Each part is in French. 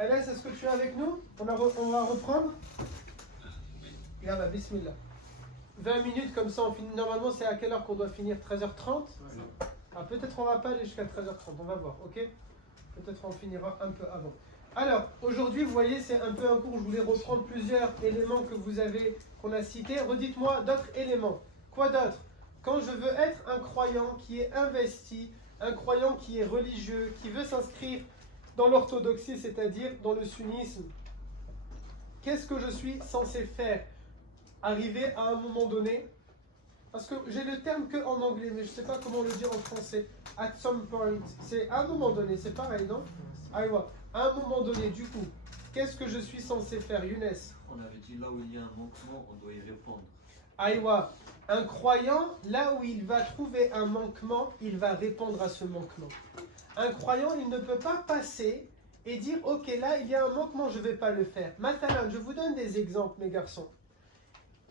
Alas, est-ce que tu es avec nous? On va reprendre. Yallah, bismillah. 20 minutes comme ça, on finit. Normalement, c'est à quelle heure qu'on doit finir? 13h30? Ah, peut-être on va pas aller jusqu'à 13h30, on va voir, ok? Peut-être on finira un peu avant. Alors, aujourd'hui, vous voyez, c'est un peu un cours. Je voulais reprendre plusieurs éléments qu'on a cités. Redites-moi d'autres éléments. Quoi d'autre? Quand je veux être un croyant qui est investi, un croyant qui est religieux, qui veut s'inscrire dans l'orthodoxie, c'est-à-dire dans le sunnisme, qu'est-ce que je suis censé faire? Arriver à un moment donné, parce que j'ai le terme que en anglais, mais je ne sais pas comment le dire en français. At some point, c'est à un moment donné, c'est pareil, non? Aïwa, à un moment donné, du coup, qu'est-ce que je suis censé faire, Younes? On avait dit là où il y a un manquement, on doit y répondre. Aïwa, un croyant, là où il va trouver un manquement, il va répondre à ce manquement. Un croyant, il ne peut pas passer et dire, ok, là, il y a un manquement, je ne vais pas le faire. Maintenant, je vous donne des exemples, mes garçons.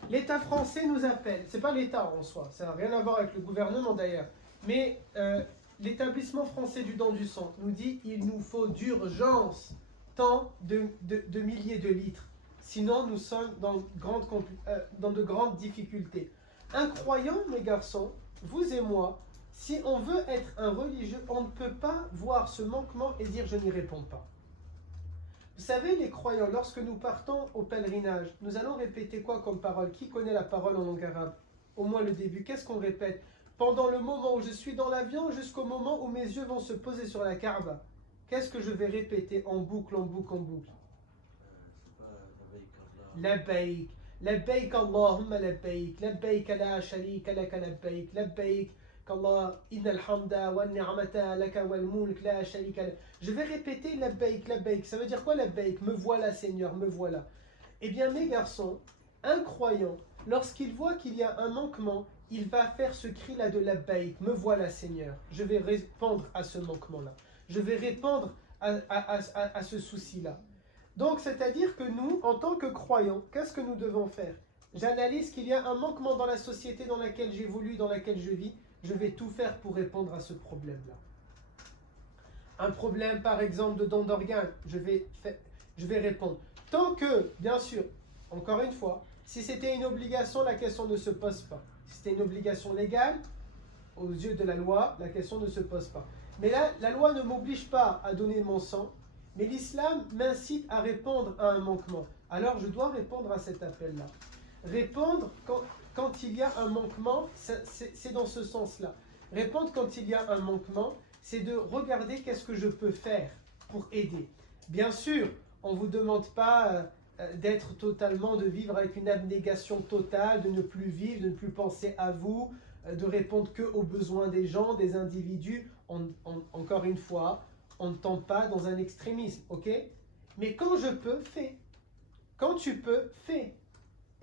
L'État français nous appelle, c'est pas l'État en soi, ça n'a rien à voir avec le gouvernement d'ailleurs, mais l'établissement français du don du sang nous dit il nous faut d'urgence tant de milliers de litres, sinon nous sommes dans de grandes difficultés. Un croyant, mes garçons, vous et moi, si on veut être un religieux, on ne peut pas voir ce manquement et dire je n'y réponds pas. Vous savez, les croyants, lorsque nous partons au pèlerinage, nous allons répéter quoi comme parole? Qui connaît la parole en langue arabe? Au moins le début. Qu'est-ce qu'on répète? Pendant le moment où je suis dans l'avion, jusqu'au moment où mes yeux vont se poser sur la Kaaba, qu'est-ce que je vais répéter en boucle, en boucle, en boucle? Labbaïk. Labbaïk Allahumma labbaïk. Labbaïk la sharika laka labbaïk. Labbaïk. Je vais répéter labbaïk, labbaïk. Ça veut dire quoi labbaïk? Me voilà Seigneur, me voilà. Eh bien mes garçons, un croyant, lorsqu'il voit qu'il y a un manquement, il va faire ce cri-là de labbaïk, me voilà Seigneur. Je vais répondre à ce manquement-là. Je vais répondre à ce souci-là. Donc c'est-à-dire que nous, en tant que croyants, qu'est-ce que nous devons faire? J'analyse qu'il y a un manquement dans la société dans laquelle j'évolue, dans laquelle je vis. Je vais tout faire pour répondre à ce problème-là. Un problème, par exemple, de don d'organes, je vais répondre. Tant que, bien sûr, encore une fois, si c'était une obligation, la question ne se pose pas. Si c'était une obligation légale, aux yeux de la loi, la question ne se pose pas. Mais là, la loi ne m'oblige pas à donner mon sang, mais l'islam m'incite à répondre à un manquement. Alors, je dois répondre à cet appel-là. Répondre quand il y a un manquement, c'est dans ce sens-là. Répondre quand il y a un manquement, c'est de regarder qu'est-ce que je peux faire pour aider. Bien sûr, on ne vous demande pas de vivre avec une abnégation totale, de ne plus vivre, de ne plus penser à vous, de répondre que aux besoins des gens, des individus. Encore une fois, on ne tombe pas dans un extrémisme, ok? Mais quand je peux, fais. Quand tu peux, fais.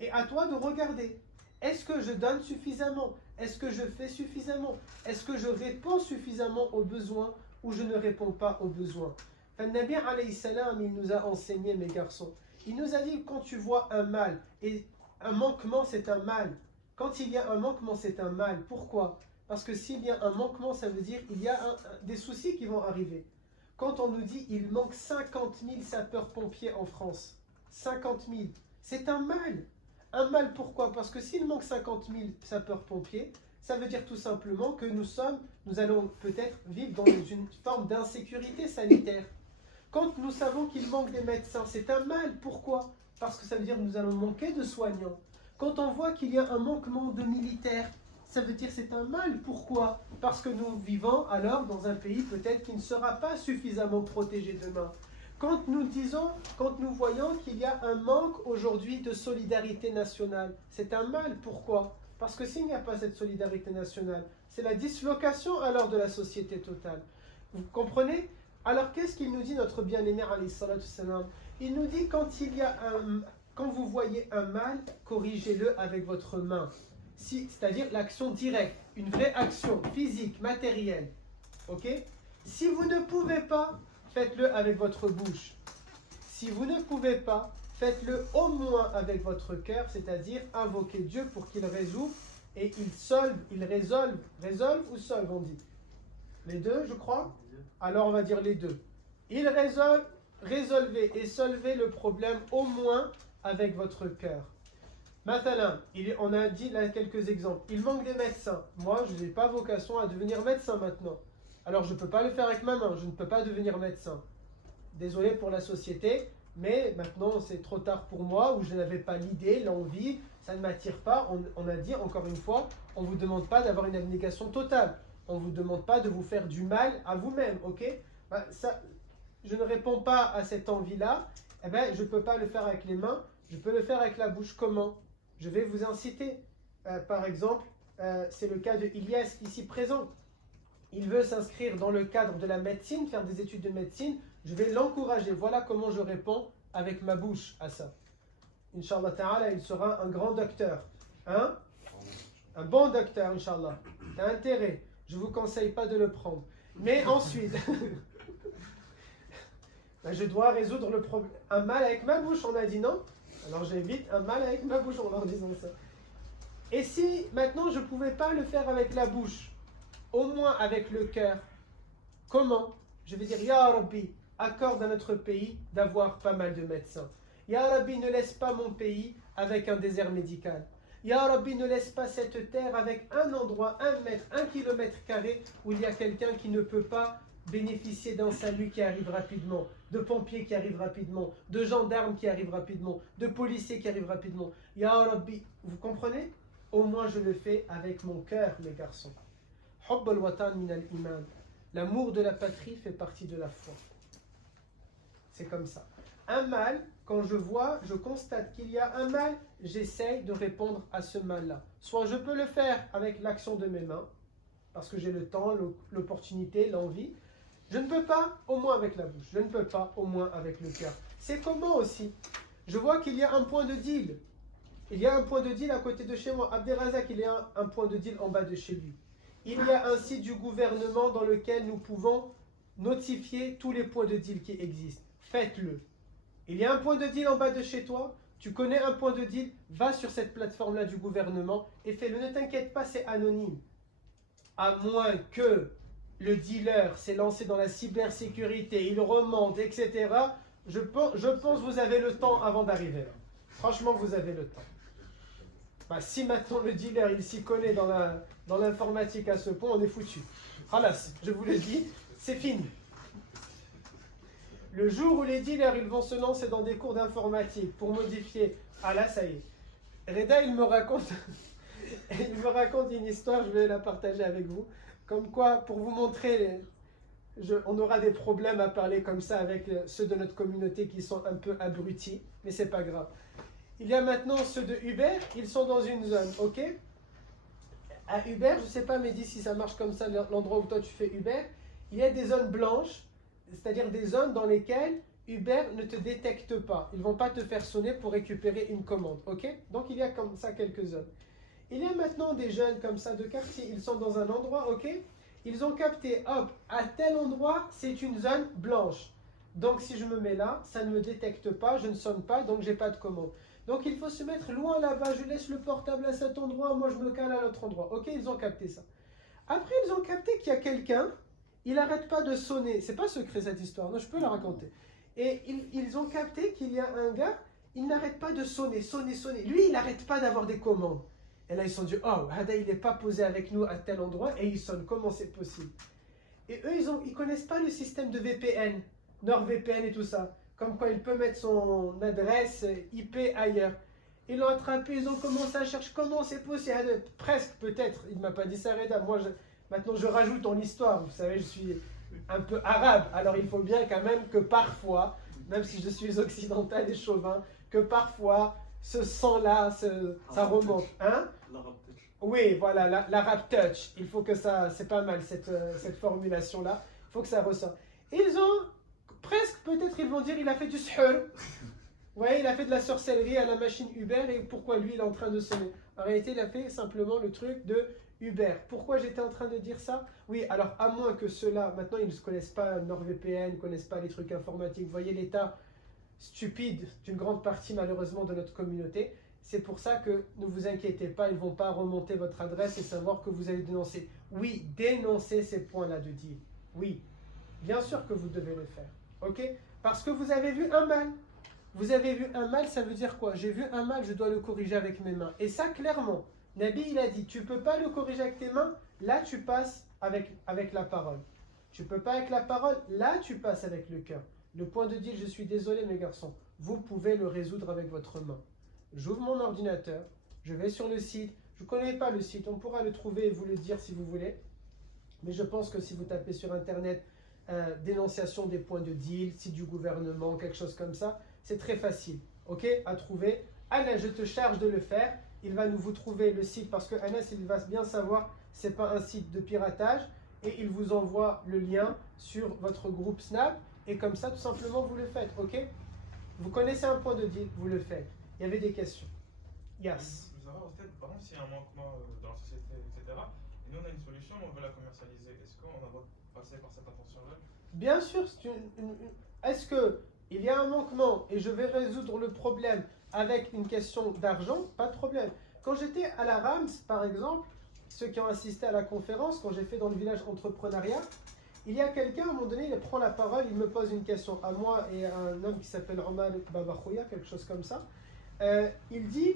Et à toi de regarder. Est-ce que je donne suffisamment? Est-ce que je fais suffisamment? Est-ce que je réponds suffisamment aux besoins ou je ne réponds pas aux besoins? Nabi alayhi salam, il nous a enseigné, mes garçons. Il nous a dit, quand tu vois un mal, et un manquement c'est un mal. Quand il y a un manquement c'est un mal. Pourquoi? Parce que s'il y a un manquement, ça veut dire qu'il y a des soucis qui vont arriver. Quand on nous dit il manque 50 000 sapeurs-pompiers en France, 50 000, c'est un mal. Un mal pourquoi? Parce que s'il manque 50 000 sapeurs-pompiers, ça veut dire tout simplement que nous allons peut-être vivre dans une forme d'insécurité sanitaire. Quand nous savons qu'il manque des médecins, c'est un mal. Pourquoi? Parce que ça veut dire que nous allons manquer de soignants. Quand on voit qu'il y a un manquement de militaires, ça veut dire que c'est un mal. Pourquoi? Parce que nous vivons alors dans un pays peut-être qui ne sera pas suffisamment protégé demain. Quand nous voyons qu'il y a un manque aujourd'hui de solidarité nationale, c'est un mal. Pourquoi? Parce que s'il n'y a pas cette solidarité nationale, c'est la dislocation alors de la société totale. Vous comprenez? Alors qu'est-ce qu'il nous dit notre bien-aimé alayhi salatu salam? Il nous dit quand vous voyez un mal, corrigez-le avec votre main. C'est-à-dire l'action directe, une vraie action physique, matérielle. Ok? Si vous ne pouvez pas, faites-le avec votre bouche. Si vous ne pouvez pas, faites-le au moins avec votre cœur, c'est-à-dire invoquez Dieu pour qu'il résout et il résolve ou solve on dit. Les deux, je crois. Alors on va dire les deux. Il résolve résolvez et solvez le problème au moins avec votre cœur. Maintenant, on a dit là quelques exemples. Il manque des médecins. Moi, je n'ai pas vocation à devenir médecin maintenant. Alors, je ne peux pas le faire avec ma main. Je ne peux pas devenir médecin. Désolé pour la société, mais maintenant, c'est trop tard pour moi, ou je n'avais pas l'idée, l'envie, ça ne m'attire pas. On a dit, encore une fois, on ne vous demande pas d'avoir une abnégation totale. On ne vous demande pas de vous faire du mal à vous-même, ok? Je ne réponds pas à cette envie-là. Eh bien, je ne peux pas le faire avec les mains. Je peux le faire avec la bouche. Comment? Je vais vous inciter. Par exemple, c'est le cas de Ilyes ici présent. Il veut s'inscrire dans le cadre de la médecine, faire des études de médecine. Je vais l'encourager. Voilà comment je réponds avec ma bouche à ça. Inch'Allah ta'ala, il sera un grand docteur. Hein? Un bon docteur, Inch'Allah. T'as intérêt. Je ne vous conseille pas de le prendre. Mais ensuite, je dois résoudre le problème. Un mal avec ma bouche, on a dit non. Alors j'évite un mal avec ma bouche en leur disant ça. Et si maintenant je ne pouvais pas le faire avec la bouche, au moins avec le cœur, comment? Je vais dire, Ya Rabbi, accorde à notre pays d'avoir pas mal de médecins. Ya Rabbi, ne laisse pas mon pays avec un désert médical. Ya Rabbi, ne laisse pas cette terre avec un endroit, 1 mètre, 1 kilomètre carré où il y a quelqu'un qui ne peut pas bénéficier d'un salut qui arrive rapidement, de pompiers qui arrivent rapidement, de gendarmes qui arrivent rapidement, de policiers qui arrivent rapidement. Ya Rabbi, vous comprenez? Au moins je le fais avec mon cœur, mes garçons. Hubb al-watan min al-iman. L'amour de la patrie fait partie de la foi. C'est comme ça. Un mal, quand je constate qu'il y a un mal, j'essaye de répondre à ce mal-là. Soit je peux le faire avec l'action de mes mains, parce que j'ai le temps, l'opportunité, l'envie. Je ne peux pas, au moins avec la bouche. Je ne peux pas, au moins avec le cœur. C'est comment aussi? Je vois qu'il y a un point de deal. Il y a un point de deal à côté de chez moi. Abderrazak, il y a un point de deal en bas de chez lui. Il y a un site du gouvernement dans lequel nous pouvons notifier tous les points de deal qui existent. Faites-le. Il y a un point de deal en bas de chez toi. Tu connais un point de deal, va sur cette plateforme-là du gouvernement et fais-le. Ne t'inquiète pas, c'est anonyme. À moins que le dealer s'est lancé dans la cybersécurité, il remonte, etc. Je pense que vous avez le temps avant d'arriver là. Franchement, vous avez le temps. Si maintenant le dealer, il s'y connaît dans l'informatique à ce point, on est foutu. Halas, je vous le dis, c'est fini. Le jour où les dealers, ils vont se lancer dans des cours d'informatique pour modifier... Ah là, ça y est. Reda, il me raconte une histoire, je vais la partager avec vous. Comme quoi, pour vous montrer, on aura des problèmes à parler comme ça avec ceux de notre communauté qui sont un peu abrutis, mais c'est pas grave. Il y a maintenant ceux de Uber, ils sont dans une zone, ok? À Uber, je ne sais pas, Mehdi, si ça marche comme ça, l'endroit où toi tu fais Uber, il y a des zones blanches, c'est-à-dire des zones dans lesquelles Uber ne te détecte pas. Ils ne vont pas te faire sonner pour récupérer une commande, ok? Donc il y a comme ça quelques zones. Il y a maintenant des jeunes comme ça de quartier, ils sont dans un endroit, ok? Ils ont capté, hop, à tel endroit, c'est une zone blanche. Donc si je me mets là, ça ne me détecte pas, je ne sonne pas, donc j'ai pas de commande. Donc il faut se mettre loin là-bas, je laisse le portable à cet endroit, moi je me cale à l'autre endroit. Ok, ils ont capté ça. Après, ils ont capté qu'il y a quelqu'un, il n'arrête pas de sonner. C'est pas secret cette histoire, non, je peux la raconter. Et ils ont capté qu'il y a un gars, il n'arrête pas de sonner. Lui, il n'arrête pas d'avoir des commandes. Et là, ils se sont dit, oh, Hada, il n'est pas posé avec nous à tel endroit, et il sonne, comment c'est possible? Et eux, ils connaissent pas le système de VPN, NordVPN et tout ça. Comme quoi il peut mettre son adresse IP ailleurs. Ils l'ont attrapé, ils ont commencé à chercher comment c'est possible. Presque, peut-être, il ne m'a pas dit ça, Reda. Moi, maintenant, je rajoute en histoire. Vous savez, je suis un peu arabe. Alors, il faut bien quand même que parfois, même si je suis occidental et chauvin, que parfois, ce sang-là, ça remonte. Hein? Oui, voilà, l'arabe touch. Il faut que ça, c'est pas mal cette formulation-là. Il faut que ça ressorte. Ils ont... Presque, peut-être, ils vont dire il a fait du suhur. Ouais, il a fait de la sorcellerie à la machine Uber et pourquoi lui il est en train de sonner. En réalité, il a fait simplement le truc de Uber. Pourquoi j'étais en train de dire ça? Oui, alors à moins que ceux-là, maintenant ils ne connaissent pas NordVPN, ne connaissent pas les trucs informatiques. Vous voyez l'état stupide d'une grande partie malheureusement de notre communauté. C'est pour ça que ne vous inquiétez pas, ils ne vont pas remonter votre adresse et savoir que vous allez dénoncer. Oui, dénoncer ces points-là de deal. Oui, bien sûr que vous devez le faire. Ok? Parce que vous avez vu un mal. Vous avez vu un mal, ça veut dire quoi? J'ai vu un mal, je dois le corriger avec mes mains. Et ça, clairement, Nabi, il a dit, tu ne peux pas le corriger avec tes mains, là tu passes avec la parole. Tu ne peux pas avec la parole, là tu passes avec le cœur. Le point de dire, je suis désolé mes garçons, vous pouvez le résoudre avec votre main. J'ouvre mon ordinateur, je vais sur le site, je ne connais pas le site, on pourra le trouver et vous le dire si vous voulez. Mais je pense que si vous tapez sur internet dénonciation des points de deal, site du gouvernement, quelque chose comme ça, c'est très facile, ok, à trouver. Anas, je te charge de le faire. Il va vous trouver le site parce que Anas, il va bien savoir c'est pas un site de piratage et il vous envoie le lien sur votre groupe Snap et comme ça, tout simplement, vous le faites, ok? Vous connaissez un point de deal, vous le faites. Il y avait des questions. Yes. Nous avons peut-être, par exemple, s'il y a un manquement dans la société, etc., et nous on a une solution, mais on veut la commercialiser. Est-ce qu'on a le droit de passer par cette intention-là? Bien sûr, est-ce qu'il y a un manquement et je vais résoudre le problème avec une question d'argent? Pas de problème. Quand j'étais à la RAMS, par exemple, ceux qui ont assisté à la conférence, quand j'ai fait dans le village entrepreneuriat, il y a quelqu'un, à un moment donné, il prend la parole, il me pose une question à moi et à un homme qui s'appelle Omar Babakhoya, quelque chose comme ça. Il dit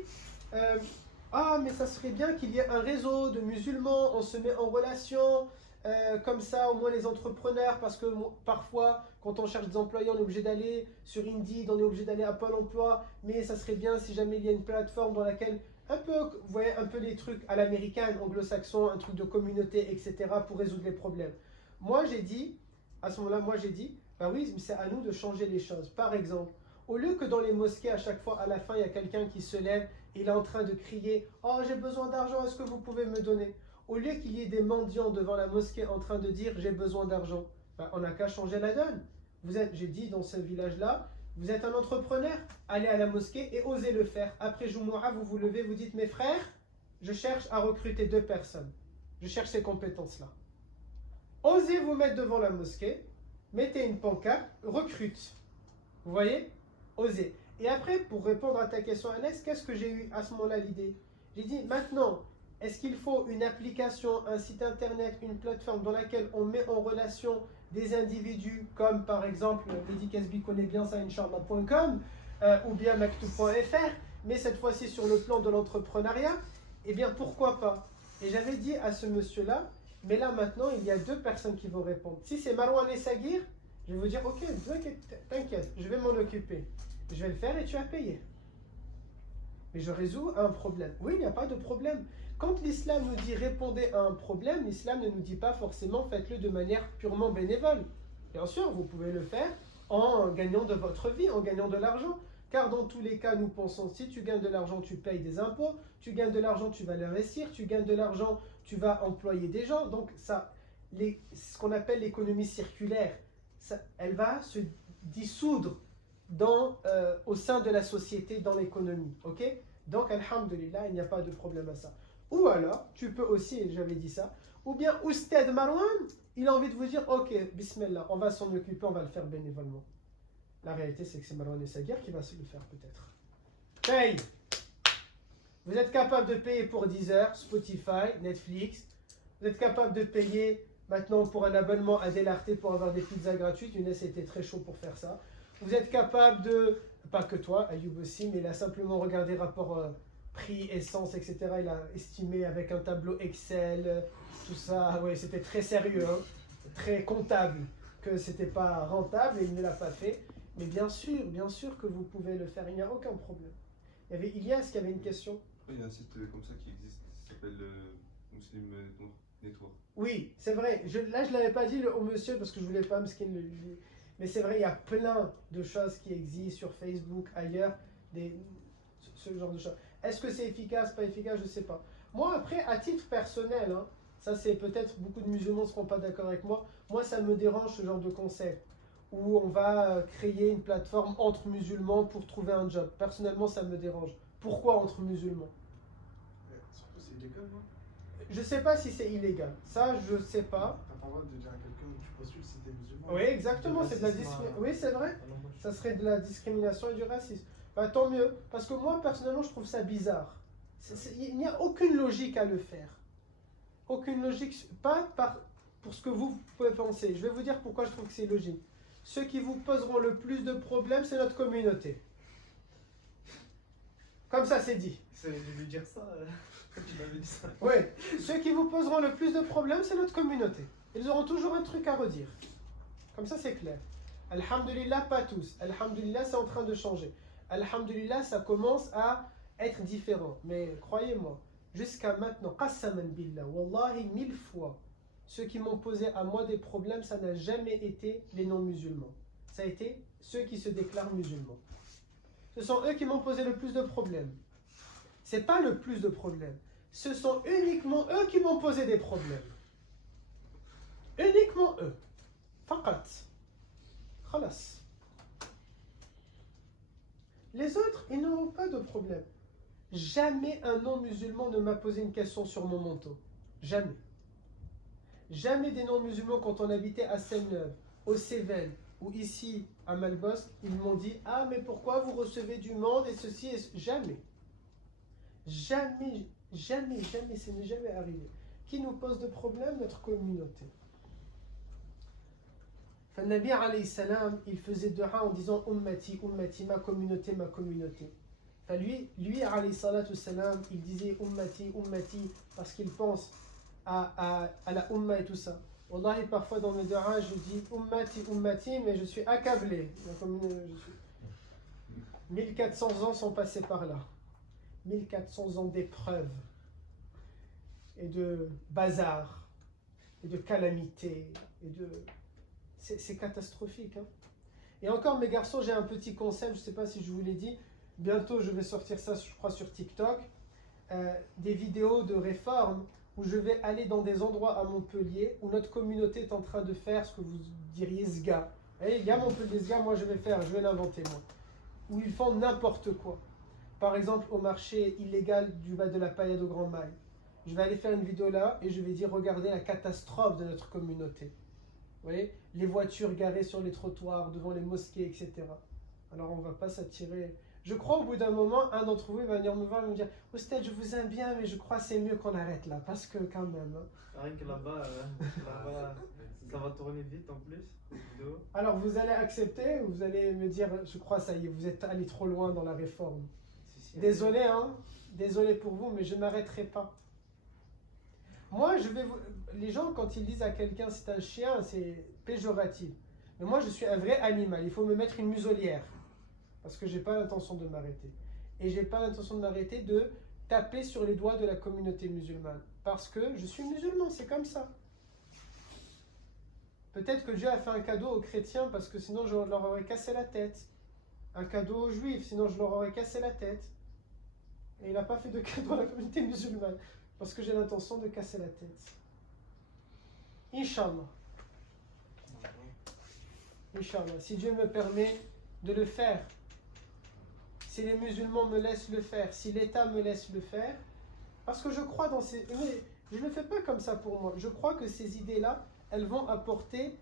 ah, mais ça serait bien qu'il y ait un réseau de musulmans, on se met en relation, comme ça, au moins les entrepreneurs, parce que parfois, quand on cherche des employés, on est obligé d'aller sur Indeed, on est obligé d'aller à Pôle emploi, mais ça serait bien si jamais il y a une plateforme dans laquelle, un peu, vous voyez, un peu les trucs à l'américaine, anglo-saxon, un truc de communauté, etc., pour résoudre les problèmes. Moi, j'ai dit, à ce moment-là, bah oui, mais c'est à nous de changer les choses. Par exemple, au lieu que dans les mosquées, à chaque fois, à la fin, il y a quelqu'un qui se lève, et il est en train de crier « Oh, j'ai besoin d'argent, est-ce que vous pouvez me donner ?» Au lieu qu'il y ait des mendiants devant la mosquée en train de dire « J'ai besoin d'argent », bah, on n'a qu'à changer la donne. J'ai dit dans ce village-là, vous êtes un entrepreneur, allez à la mosquée et osez le faire. Après Jumu'ah, vous vous levez, vous dites « Mes frères, je cherche à recruter 2 personnes. Je cherche ces compétences-là. » Osez vous mettre devant la mosquée, mettez une pancarte, recrute. Vous voyez? Osez. Et après, pour répondre à ta question, Anas, qu'est-ce que j'ai eu à ce moment-là l'idée? J'ai dit, maintenant, est-ce qu'il faut une application, un site internet, une plateforme dans laquelle on met en relation des individus, comme par exemple, Lady Casby connaît bien ça, inshallah.com, ou bien maktoub.fr, mais cette fois-ci sur le plan de l'entrepreneuriat? Eh bien, pourquoi pas? Et j'avais dit à ce monsieur-là, mais là maintenant, il y a 2 personnes qui vont répondre. Si c'est Marwan et Sagir, je vais vous dire, ok, t'inquiète, je vais m'en occuper. Je vais le faire et tu as payé. Mais je résous un problème. Oui, il n'y a pas de problème. Quand l'islam nous dit répondez à un problème, l'islam ne nous dit pas forcément faites-le de manière purement bénévole. Bien sûr, vous pouvez le faire en gagnant de votre vie, en gagnant de l'argent. Car dans tous les cas, nous pensons, si tu gagnes de l'argent, tu payes des impôts. Tu gagnes de l'argent, tu vas l'investir. Tu gagnes de l'argent, tu vas employer des gens. Donc ça, ce qu'on appelle l'économie circulaire, ça, elle va se dissoudre au sein de la société, dans l'économie. Ok? Donc, alhamdulillah, il n'y a pas de problème à ça. Ou alors, tu peux aussi, et j'avais dit ça, ou bien Oustad Marwan, il a envie de vous dire, ok, bismillah, on va s'en occuper, on va le faire bénévolement. La réalité, c'est que c'est Marwan et Sagir qui va se le faire peut-être. Paye! Vous êtes capable de payer pour Deezer, Spotify, Netflix. Vous êtes capable de payer maintenant pour un abonnement à Delarte pour avoir des pizzas gratuites. Younes était très chaud pour faire ça. Vous êtes capable de, pas que toi, Ayoub aussi, mais il a simplement regardé rapport prix, essence, etc. Il a estimé avec un tableau Excel, tout ça. Oui, c'était très sérieux, hein, très comptable, que c'était pas rentable et il ne l'a pas fait. Mais bien sûr que vous pouvez le faire, il n'y a aucun problème. Il y avait Ilias qui avait une question. Il y a un site comme ça qui existe, qui s'appelle Muslim Network. Oui, c'est vrai. Là, je ne l'avais pas dit au monsieur parce que je ne voulais pas me skin le. Mais c'est vrai, il y a plein de choses qui existent sur Facebook, ailleurs, ce genre de choses. Est-ce que c'est efficace, pas efficace, je ne sais pas. Moi, après, à titre personnel, hein, ça c'est peut-être beaucoup de musulmans ne seront pas d'accord avec moi, moi ça me dérange ce genre de concept, où on va créer une plateforme entre musulmans pour trouver un job. Personnellement, ça me dérange. Pourquoi entre musulmans? Surtout, c'est illégal, non? Je ne sais pas si c'est illégal. Ça, je ne sais pas. T'as pas le droit de dire à quelqu'un que tu postules si t'es musulman. Oui, exactement, c'est de la discrimination. Oui, c'est vrai. Ça serait de la discrimination et du racisme. Bah, tant mieux, parce que moi, personnellement, je trouve ça bizarre. Il n'y a aucune logique à le faire. Aucune logique, pas pour ce que vous pouvez penser. Je vais vous dire pourquoi je trouve que c'est logique. ceux qui vous poseront le plus de problèmes, c'est notre communauté. Comme ça, c'est dit. J'ai dû dire ça. Tu m'avais dit ça. Oui, ceux qui vous poseront le plus de problèmes, c'est notre communauté. Ils auront toujours un truc à redire. Comme ça, c'est clair. Alhamdulillah, pas tous. Alhamdulillah, c'est en train de changer. Alhamdulillah, ça commence à être différent. Mais croyez-moi, jusqu'à maintenant, qassaman billah, wallahi, 1000 fois, ceux qui m'ont posé à moi des problèmes, ça n'a jamais été les non-musulmans. Ça a été ceux qui se déclarent musulmans. Ce sont eux qui m'ont posé le plus de problèmes. C'est pas le plus de problèmes. Ce sont uniquement eux qui m'ont posé des problèmes. Uniquement eux. Faqat. Khalas. Les autres, ils n'auront pas de problème. Jamais un non-musulman ne m'a posé une question sur mon manteau. Jamais. Jamais des non-musulmans, quand on habitait à Seine-Neuve, au Cévennes ou ici à Malbosc, ils m'ont dit « Ah, mais pourquoi vous recevez du monde et ceci et ce... » Jamais. Jamais, jamais, jamais, ce n'est jamais arrivé. Qui nous pose de problème? Notre communauté. Le Nabi alayhi salam, il faisait dua en disant Ummati, Ummati, ma communauté, ma communauté. Enfin, lui alayhi salatu salam, il disait Ummati, Ummati, parce qu'il pense à la Umma et tout ça. Wallahi, parfois dans mes duas, je dis Ummati, Ummati, mais je suis accablé. 1400 ans sont passés par là. 1400 ans d'épreuves et de bazar et de calamités et de... C'est catastrophique. Hein. Et encore, mes garçons, j'ai un petit concept, je ne sais pas si je vous l'ai dit. Bientôt, je vais sortir ça, je crois, sur TikTok. Des vidéos de réforme où je vais aller dans des endroits à Montpellier où notre communauté est en train de faire ce que vous diriez SGA. Et il y a Montpellier SGA, moi je vais l'inventer, moi. Où ils font n'importe quoi. Par exemple, au marché illégal du bas de la Paillade au Grand Mail. Je vais aller faire une vidéo là et je vais dire, regardez la catastrophe de notre communauté. Vous voyez, les voitures garées sur les trottoirs, devant les mosquées, etc. Alors on ne va pas s'attirer. Je crois au bout d'un moment, un d'entre vous va venir me voir et me dire « Oustad, je vous aime bien, mais je crois que c'est mieux qu'on arrête là, parce que quand même... Hein. » Rien que là-bas, ça va tourner vite en plus, cette vidéo. Alors vous allez accepter ou vous allez me dire « Je crois, ça y est, vous êtes allé trop loin dans la réforme. » Désolé, hein, désolé pour vous, mais je n'arrêterai pas. Moi, les gens, quand ils disent à quelqu'un c'est un chien, c'est péjoratif. Mais moi, je suis un vrai animal. Il faut me mettre une muselière. Parce que je n'ai pas l'intention de m'arrêter. Et je n'ai pas l'intention de m'arrêter de taper sur les doigts de la communauté musulmane. Parce que je suis musulman, c'est comme ça. Peut-être que Dieu a fait un cadeau aux chrétiens parce que sinon je leur aurais cassé la tête. Un cadeau aux juifs, sinon je leur aurais cassé la tête. Et il n'a pas fait de cadeau à la communauté musulmane. Parce que j'ai l'intention de casser la tête. Inch'Allah. Inch'Allah. Si Dieu me permet de le faire, si les musulmans me laissent le faire, si l'État me laisse le faire, parce que je crois dans ces... Mais je ne le fais pas comme ça pour moi. Je crois que ces idées-là, elles vont apporter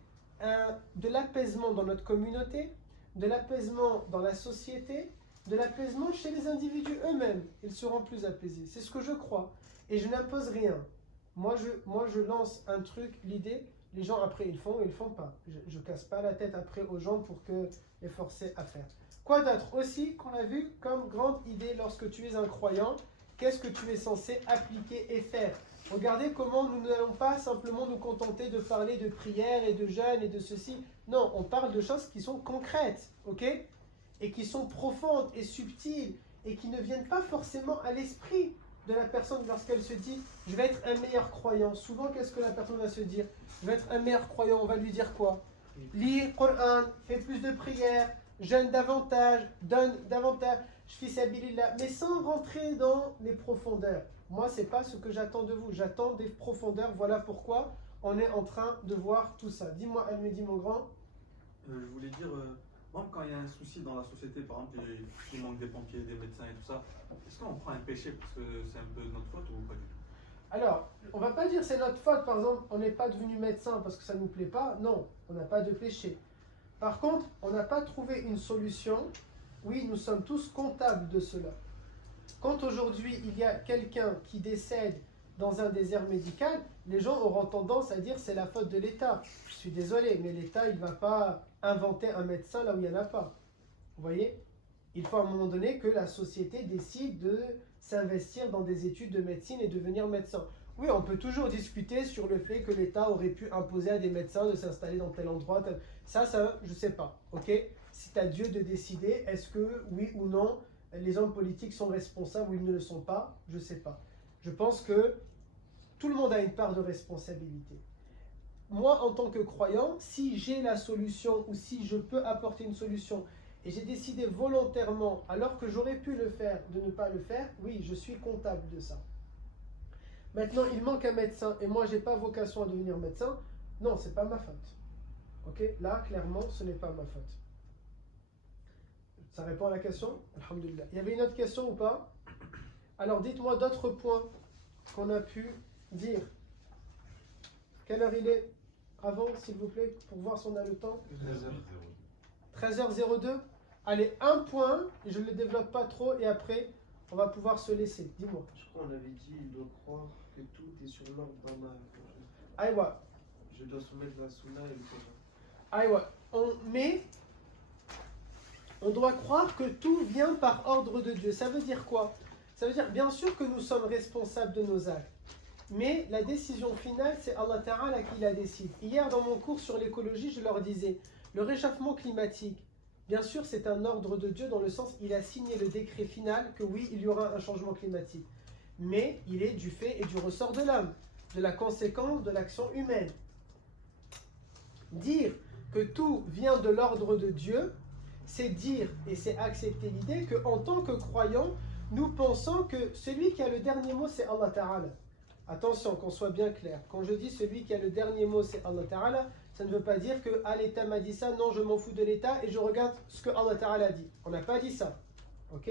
de l'apaisement dans notre communauté, de l'apaisement dans la société, de l'apaisement chez les individus eux-mêmes. Ils seront plus apaisés. C'est ce que je crois. Et je n'impose rien. Moi, je lance un truc, l'idée, les gens après ils font pas. Je ne casse pas la tête après aux gens pour les forcer à faire. Quoi d'autre aussi qu'on a vu comme grande idée lorsque tu es un croyant, qu'est-ce que tu es censé appliquer et faire? Regardez comment nous n'allons pas simplement nous contenter de parler de prière et de jeûne et de ceci. Non, on parle de choses qui sont concrètes, ok? Et qui sont profondes et subtiles et qui ne viennent pas forcément à l'esprit de la personne lorsqu'elle se dit « je vais être un meilleur croyant ». Souvent, qu'est-ce que la personne va se dire? « Je vais être un meilleur croyant », on va lui dire quoi? Lis Coran, fais plus de prières, jeûne davantage, donne davantage, fais sabilillah, mais sans rentrer dans les profondeurs. Moi, ce n'est pas ce que j'attends de vous, j'attends des profondeurs, voilà pourquoi on est en train de voir tout ça. Dis-moi, Al-Mehdi, mon grand. Je voulais dire, même quand il y a un souci dans la société, par exemple, il manque des pompiers, des médecins et tout ça, est-ce qu'on prend un péché parce que c'est un peu notre faute ou pas du tout? Alors, on ne va pas dire c'est notre faute, par exemple, on n'est pas devenu médecin parce que ça ne nous plaît pas. Non, on n'a pas de péché. Par contre, on n'a pas trouvé une solution. Oui, nous sommes tous comptables de cela. Quand aujourd'hui, il y a quelqu'un qui décède dans un désert médical, les gens auront tendance à dire c'est la faute de l'État. Je suis désolé, mais l'État, il ne va pas inventer un médecin là où il n'y en a pas. Vous voyez? Il faut à un moment donné que la société décide de s'investir dans des études de médecine et devenir médecin. Oui, on peut toujours discuter sur le fait que l'État aurait pu imposer à des médecins de s'installer dans tel endroit. Ça, je ne sais pas. Ok? C'est à Dieu de décider, est-ce que, oui ou non, les hommes politiques sont responsables ou ils ne le sont pas? Je ne sais pas. Je pense que tout le monde a une part de responsabilité. Moi, en tant que croyant, si j'ai la solution ou si je peux apporter une solution et j'ai décidé volontairement, alors que j'aurais pu le faire, de ne pas le faire, oui, je suis comptable de ça. Maintenant, il manque un médecin et moi, je n'ai pas vocation à devenir médecin. Non, ce n'est pas ma faute. Ok? Là, clairement, ce n'est pas ma faute. Ça répond à la question? Alhamdulillah. Il y avait une autre question ou pas? Alors, dites-moi d'autres points qu'on a pu dire. Quelle heure il est? Avant, s'il vous plaît, pour voir si on a le temps. 13h02. Allez, un point, je ne le développe pas trop et après, on va pouvoir se laisser. Dis-moi. Je crois qu'on avait dit il doit croire que tout est sur l'ordre d'Allah. Aïwa. Je dois soumettre la sunna et le Coran. Aïwa. Mais on doit croire que tout vient par ordre de Dieu. Ça veut dire quoi? Ça veut dire, bien sûr que nous sommes responsables de nos actes. Mais la décision finale, c'est Allah Ta'ala qui la décide. Hier, dans mon cours sur l'écologie, je leur disais, le réchauffement climatique, bien sûr, c'est un ordre de Dieu dans le sens, il a signé le décret final que oui, il y aura un changement climatique. Mais il est du fait et du ressort de l'homme, de la conséquence de l'action humaine. Dire que tout vient de l'ordre de Dieu, c'est dire et c'est accepter l'idée qu'en tant que croyants, nous pensons que celui qui a le dernier mot, c'est Allah Ta'ala. Attention, qu'on soit bien clair. Quand je dis celui qui a le dernier mot, c'est Allah Ta'ala, ça ne veut pas dire que l'État m'a dit ça, non, je m'en fous de l'État et je regarde ce que Allah Ta'ala dit. On n'a pas dit ça. Ok?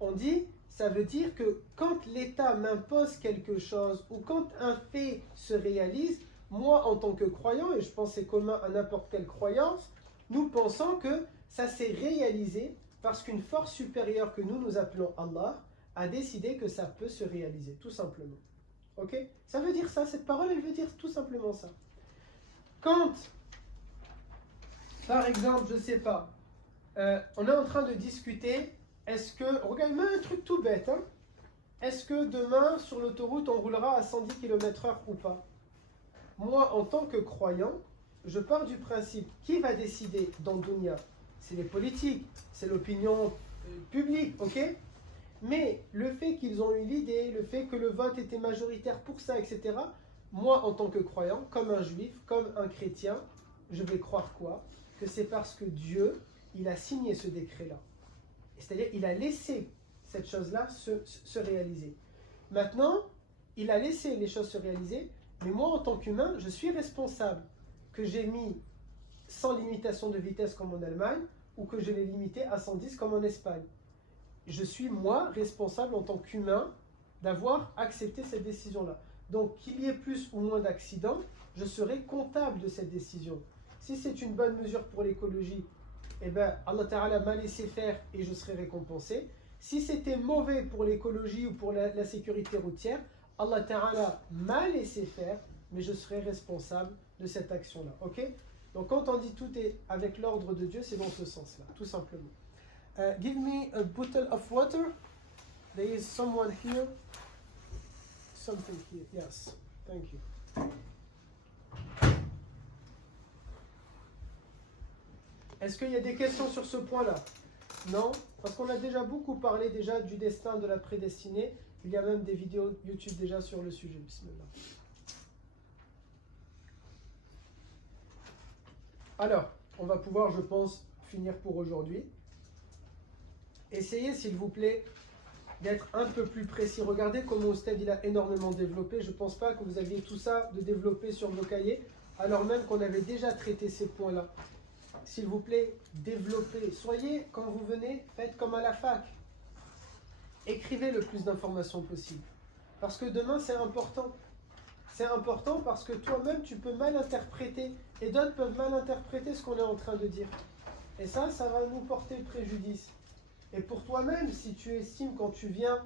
On dit, ça veut dire que quand l'État m'impose quelque chose ou quand un fait se réalise, moi en tant que croyant, et je pense que c'est commun à n'importe quelle croyance, nous pensons que ça s'est réalisé parce qu'une force supérieure que nous appelons Allah a décidé que ça peut se réaliser, tout simplement. Ok? Ça veut dire ça, cette parole, elle veut dire tout simplement ça. Quand, par exemple, je ne sais pas, on est en train de discuter, est-ce que, regarde, même un truc tout bête, hein, est-ce que demain, sur l'autoroute, on roulera à 110 km/h ou pas? Moi, en tant que croyant, je pars du principe, qui va décider dans Dunya? C'est les politiques, c'est l'opinion publique, ok? Mais le fait qu'ils ont eu l'idée, le fait que le vote était majoritaire pour ça, etc., moi, en tant que croyant, comme un juif, comme un chrétien, je vais croire quoi? Que c'est parce que Dieu, il a signé ce décret-là. C'est-à-dire, il a laissé cette chose-là se réaliser. Maintenant, il a laissé les choses se réaliser, mais moi, en tant qu'humain, je suis responsable que j'ai mis sans limitation de vitesse comme en Allemagne, ou que je l'ai limité à 110 comme en Espagne. Je suis, moi, responsable en tant qu'humain d'avoir accepté cette décision-là. Donc, qu'il y ait plus ou moins d'accidents, je serai comptable de cette décision. Si c'est une bonne mesure pour l'écologie, eh bien, Allah Ta'ala m'a laissé faire et je serai récompensé. Si c'était mauvais pour l'écologie ou pour la sécurité routière, Allah Ta'ala m'a laissé faire, mais je serai responsable de cette action-là. Ok? Donc, quand on dit tout est avec l'ordre de Dieu, c'est dans ce sens-là, tout simplement. Give me a bottle of water. There is someone here. Something here. Yes. Thank you. Est-ce qu'il y a des questions sur ce point-là? Non? Parce qu'on a déjà beaucoup parlé déjà du destin de la prédestinée. Il y a même des vidéos YouTube déjà sur le sujet. Bismillah. Alors, on va pouvoir, je pense, finir pour aujourd'hui. Essayez, s'il vous plaît, d'être un peu plus précis. Regardez comment Oustad il a énormément développé. Je ne pense pas que vous aviez tout ça de développer sur vos cahiers, alors même qu'on avait déjà traité ces points-là. S'il vous plaît, développez. Soyez, quand vous venez, faites comme à la fac. Écrivez le plus d'informations possible. Parce que demain, c'est important. C'est important parce que toi-même, tu peux mal interpréter et d'autres peuvent mal interpréter ce qu'on est en train de dire. Et ça va nous porter préjudice. Et pour toi-même, si tu estimes quand tu viens,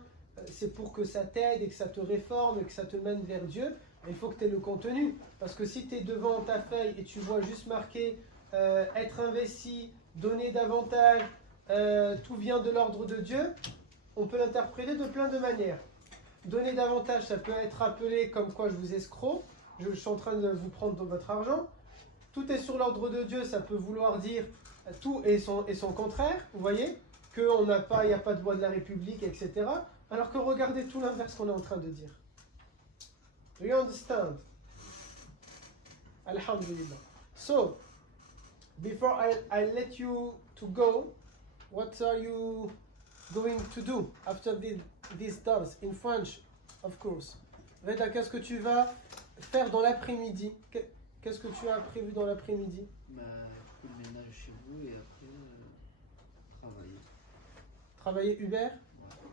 c'est pour que ça t'aide et que ça te réforme et que ça te mène vers Dieu, il faut que tu aies le contenu. Parce que si tu es devant ta feuille et tu vois juste marqué être investi, donner davantage, tout vient de l'ordre de Dieu, on peut l'interpréter de plein de manières. Donner davantage, ça peut être appelé comme quoi je vous escroc, je suis en train de vous prendre votre argent. Tout est sur l'ordre de Dieu, ça peut vouloir dire tout et son contraire, vous voyez, qu'il n'y a pas de loi de la République, etc. Alors que regardez tout l'inverse qu'on est en train de dire. Do you understand? Alhamdulillah. So, before I let you to go, what are you going to do after this dars in French, of course? Reda, qu'est-ce que tu vas faire dans l'après-midi? Qu'est-ce que tu as prévu dans l'après-midi? Bah, le ménage chez vous et après travailler. Travailler Uber? Ouais.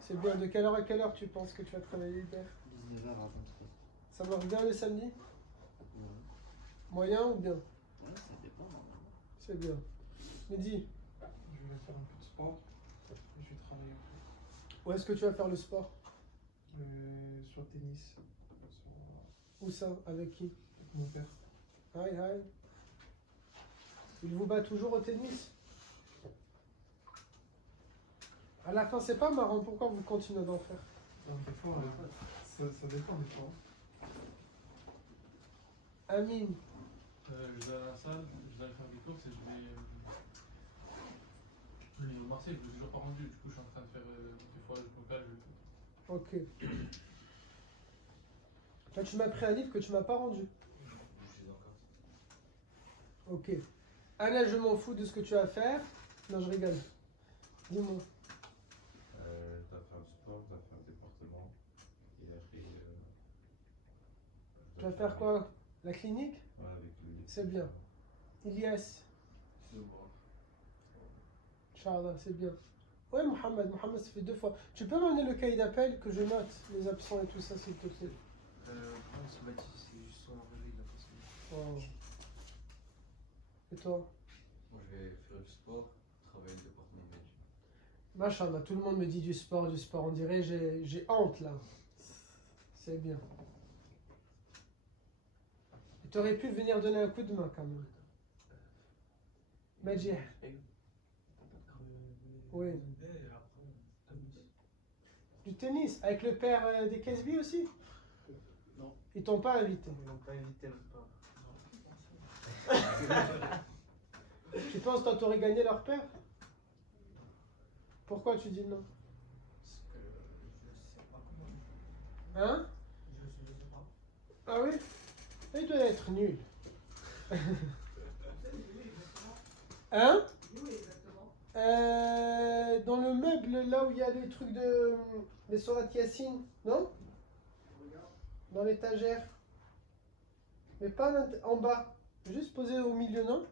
C'est bien. De quelle heure à quelle heure tu penses que tu vas travailler Uber? 19h à 23h. Ça marche bien le samedi? Ouais. Moyen ou bien? Ouais, ça dépend. Normalement. C'est bien. Mehdi, Je vais faire un peu de sport. Et je vais travailler un peu. où est-ce que tu vas faire le sport? Sur tennis. Où ça? Avec qui? Avec mon père. Aïe aïe. Il vous bat toujours au tennis? À la fin, c'est pas marrant. Pourquoi vous continuez d'en faire? Des fois, ça dépend des fois. Amine, Je vais à la salle, je vais aller faire des courses et je vais. Mais au Marseille, je ne l'ai toujours pas rendu, du coup je suis en train de faire des fois le local. ok. Toi, tu m'as pris un livre que tu m'as pas rendu. Je suis encore. Ok. Anna, je m'en fous de ce que tu vas faire. Non, je rigole. Dis-moi. Tu vas faire le sport, tu vas faire le département. Et après. Tu vas faire quoi? La clinique? Ouais, avec le livre. C'est bien. Ilyas, C'est bon. Inch'Allah, c'est bien. Ouais, Mohamed, ça fait 2 fois. Tu peux m'amener le cahier d'appel que je note les absents et tout ça, s'il te plaît? Ce matin, c'est juste sur un réveil là parce que. Oh. Et toi? Moi, je vais faire du sport, travailler le département belge. Machallah, tout le monde me dit du sport, on dirait j'ai honte là. C'est bien. Tu aurais pu venir donner un coup de main quand même. Majih. Oui. Du tennis, avec le père des Kesby aussi? Non. Ils t'ont pas invité. Ils n'ont pas invité même pas. Tu penses toi t'aurais gagné leur père? Pourquoi tu dis non? Parce que je sais pas comment. Hein? Je sais pas. Ah oui? Il doit être nul. Hein? Dans le meuble, là où il y a les trucs les sourates Yassine, non? Dans l'étagère. Mais pas en bas. Juste posé au milieu, non?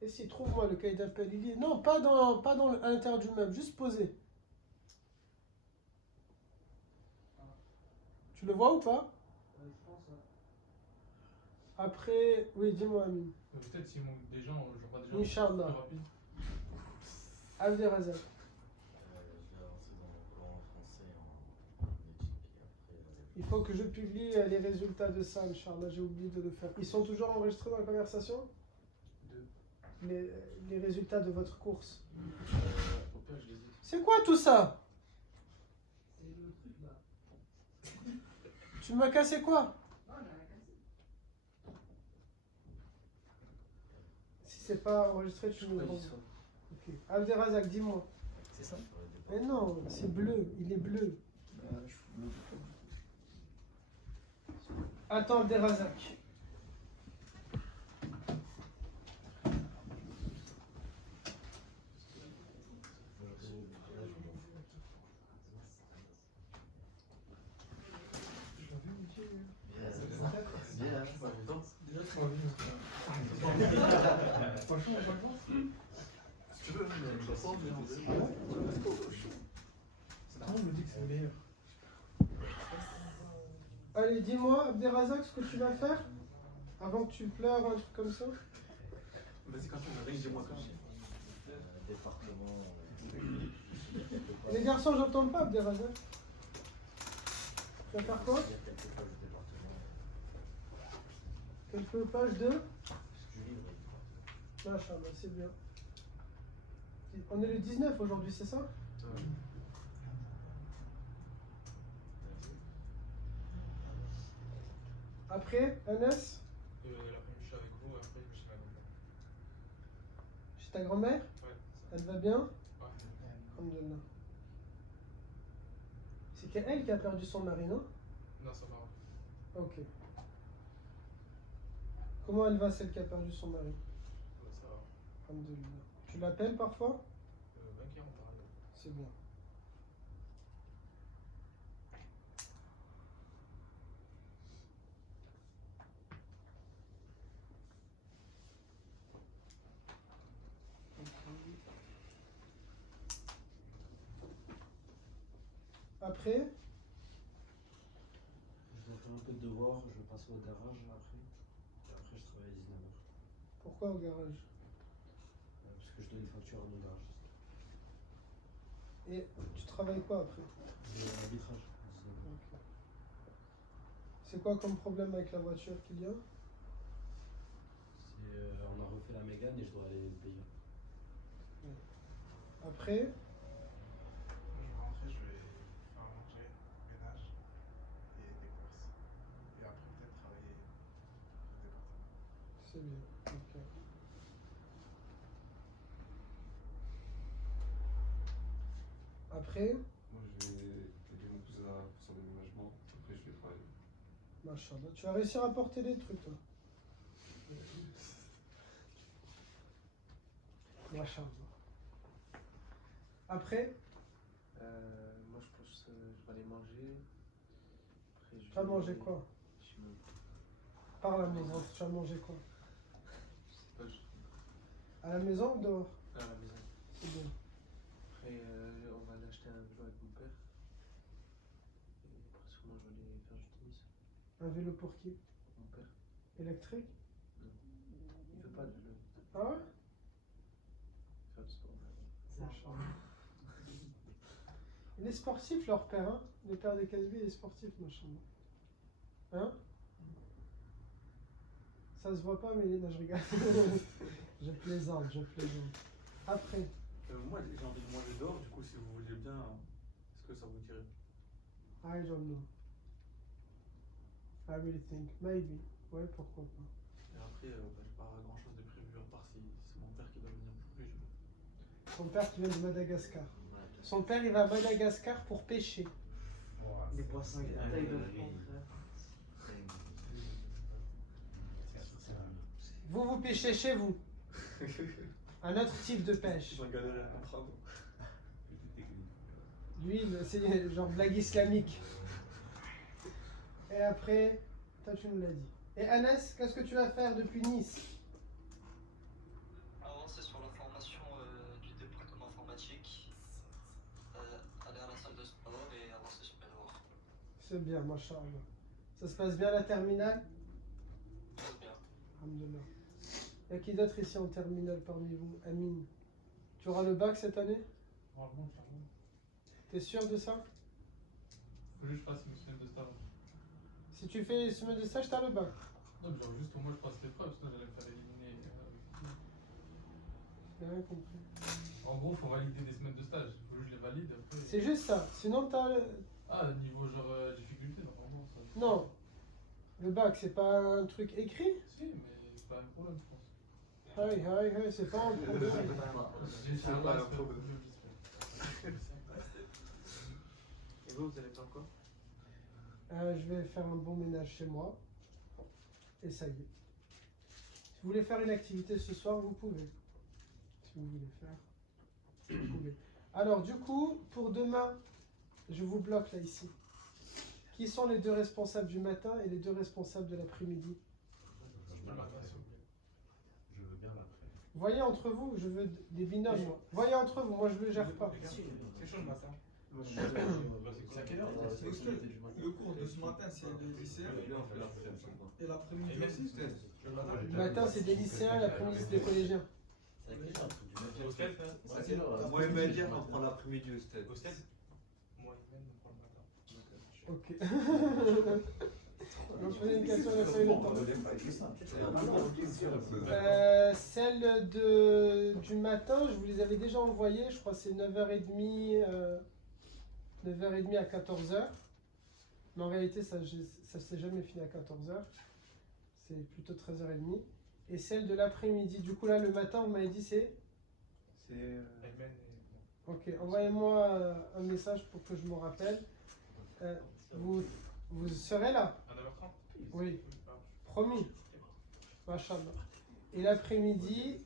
Et si, trouve-moi le cahier d'appel. Il y est... Non, pas à l'intérieur du meuble, juste posé. Tu le vois ou pas? Je pense. Après, oui, dis-moi, Amine. Peut-être s'il manque des gens, je vois des gens Inch'Allah. plus rapides. Abderrazak. Je vais avancer dans le cours en français, en éthique. Et après, Il faut que je publie les résultats de ça, Inch'Allah, j'ai oublié de le faire. Ils sont toujours enregistrés dans la conversation? Les résultats de votre course. au pire, je les ai. C'est quoi tout ça? C'est le truc là. Tu m'as cassé quoi? Non, j'ai rien cassé. Si c'est pas enregistré, tu me le rends. Ok. Abderrazak, dis-moi. C'est ça? Mais non, c'est bleu, il est bleu. Attends, Abderrazak. Allez, dis-moi, Abderrazak, ce que tu vas faire avant que tu pleures, un truc comme ça. Vas-y, quand tu veux, dis-moi quand même. Département. Les garçons, j'entends pas, Abderrazak. vas faire quoi? Il y a quelques pages de département. Quelques pages de... Du livre et du département. Machallah, c'est bien. On est le 19 aujourd'hui, c'est ça? Après, Anas, L'après-midi, je suis avec vous, après, je suis chez ma grand-mère. chez ta grand-mère, Ouais, elle va bien? ouais. Alhamdulillah. C'est elle qui a perdu son mari, non? Non, ça va. Ok. Comment elle va, celle qui a perdu son mari? Ouais, ça va. Alhamdulillah. Tu l'appelles parfois? Même qui en parle. C'est bien. Après, Je dois faire un peu de devoir, je vais passer au garage après. Et après, je travaille à 19h. pourquoi au garage? Parce que je dois une facture à mon garagiste. Et tu travailles quoi après? L'arbitrage, à 19h. Ok. C'est quoi comme problème avec la voiture qu'il y a? On a refait la Mégane et je dois aller le payer. Après, Je vais rentrer, je vais faire à manger, ménage et des courses. Et après peut-être travailler au département. c'est bien. Ok. Après, Moi, je vais aider mon cousin pour son déménagement. Après, je vais travailler. machallah, tu vas réussir à porter des trucs toi. Machallah. Après, Moi je pense que je vais aller manger. Après, tu vas manger quoi? Je me... Par la maison, tu vas manger quoi? Je sais pas, À la maison ou dehors? à la maison. C'est bien. Après, on va aller acheter un vélo avec mon père. Et après, sûrement, je vais aller faire du tennis. Un vélo pour qui? Mon père, Électrique? il veut pas de vélo. Ah ouais? Faire du sport. Machallah. Il est sportif leur père, hein? Le père des Casby, il est sportif, machallah. Hein? Ça se voit pas, mais non, je rigole. Je plaisante, je plaisante. Après, Moi, j'ai envie de manger dehors, du coup, si vous vouliez bien, est-ce que ça vous dirait? I don't know. I really think. Maybe. Ouais, pourquoi pas. Et après, j'ai pas grand chose de prévu, à part si c'est mon père qui doit venir me couper. Son père qui vient de Madagascar. Son père, il va à Madagascar pour pêcher. Les poissons, C'est taille de un fond, peu- frère. Vous pêchez chez vous. Un autre type de pêche. J'ai galéré à comprendre. Lui, c'est genre blague islamique. Et après, toi tu nous l'as dit. Et Anas, qu'est-ce que tu vas faire depuis Nice? Avancer sur la formation du département informatique, aller à la salle de sport et avancer sur mes devoirs. C'est bien, machallah. Ça se passe bien la terminale? Tout bien. Alhamdulillah. Y a qui d'autre ici en terminale parmi vous? Amine. Tu auras le bac cette année? Normalement, clairement. T'es sûr de ça? Faut juste que je fasse une semaine de stage. Si tu fais une semaine de stage, t'as le bac. Non, mais genre juste au moins je passe l'épreuve, sinon j'allais me faire éliminer. J'ai rien compris. En gros, faut valider des semaines de stage. Faut juste les valide après. C'est juste ça. Sinon, t'as le... Ah, niveau genre difficulté, normalement ça. Non. Le bac, c'est pas un truc écrit? Si, mais c'est pas un problème, je pense. C'est pas un problème. J'ai pas un problème. Et vous allez faire quoi? Je vais faire un bon ménage chez moi. Et ça y est. Si vous voulez faire une activité ce soir, vous pouvez. Si vous voulez faire, vous pouvez. Alors du coup, pour demain, je vous bloque là ici. Qui sont les deux responsables du matin et les deux responsables de l'après-midi? Je veux bien l'après. Voyez entre vous, je veux des binômes. Moi. Voyez entre vous, moi je le gère pas. C'est chaud le matin. C'est à quelle heure Est-ce que le cours de ce matin c'est les lycéens et l'après-midi aussi Le matin c'est des lycéens, l'après-midi c'est des collégiens. C'est à quelle heure là? Moi, il m'a dit on prend l'après-midi au stade. Au stade, moi, il mène, on prend le matin. Ok. Donc, je faisais une question à la feuille de temps. Celle du matin, je vous les avais déjà envoyées, je crois que c'est 9h30, 9h30 à 14h. Mais en réalité, ça ne s'est jamais fini à 14h. C'est plutôt 13h30. Et celle de l'après-midi, du coup là, le matin, vous m'avez dit c'est Ayman et... Ok, envoyez-moi un message pour que je me rappelle. Vous serez là? À 9h30? Oui, promis. Machallah. Et l'après-midi,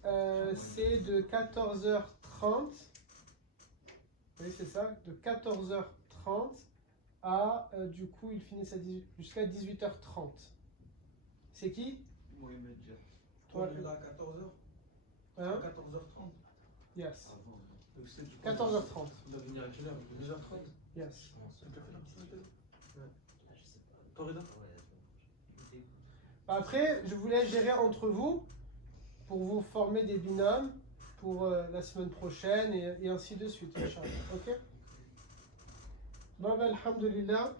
c'est de 14h30. Oui, c'est ça, de 14h30 à, du coup, il finit jusqu'à 18h30. C'est qui? Mohamed Dia. Toi, on est là à 14h. Hein? 14h30. Yes. Donc c'est du coup, 14h30. On va venir à quelle heure? 2h30? Yes. Torida? Après, je voulais gérer entre vous pour vous former des binômes pour la semaine prochaine et ainsi de suite, Inch'Allah. Ok? Bon, ben, alhamdulillah,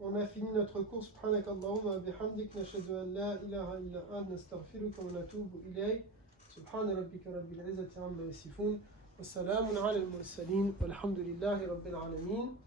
on a fini notre cours. Subhanak Allahumma bihamdik, nashhadu an la ilaha illa ant, nastaghfiruka wa natubu ilayk. Subhana rabbika rabbil izzati amma yasifun. Wa salamun ala al-mursalin, walhamdulillahi rabbil alamin.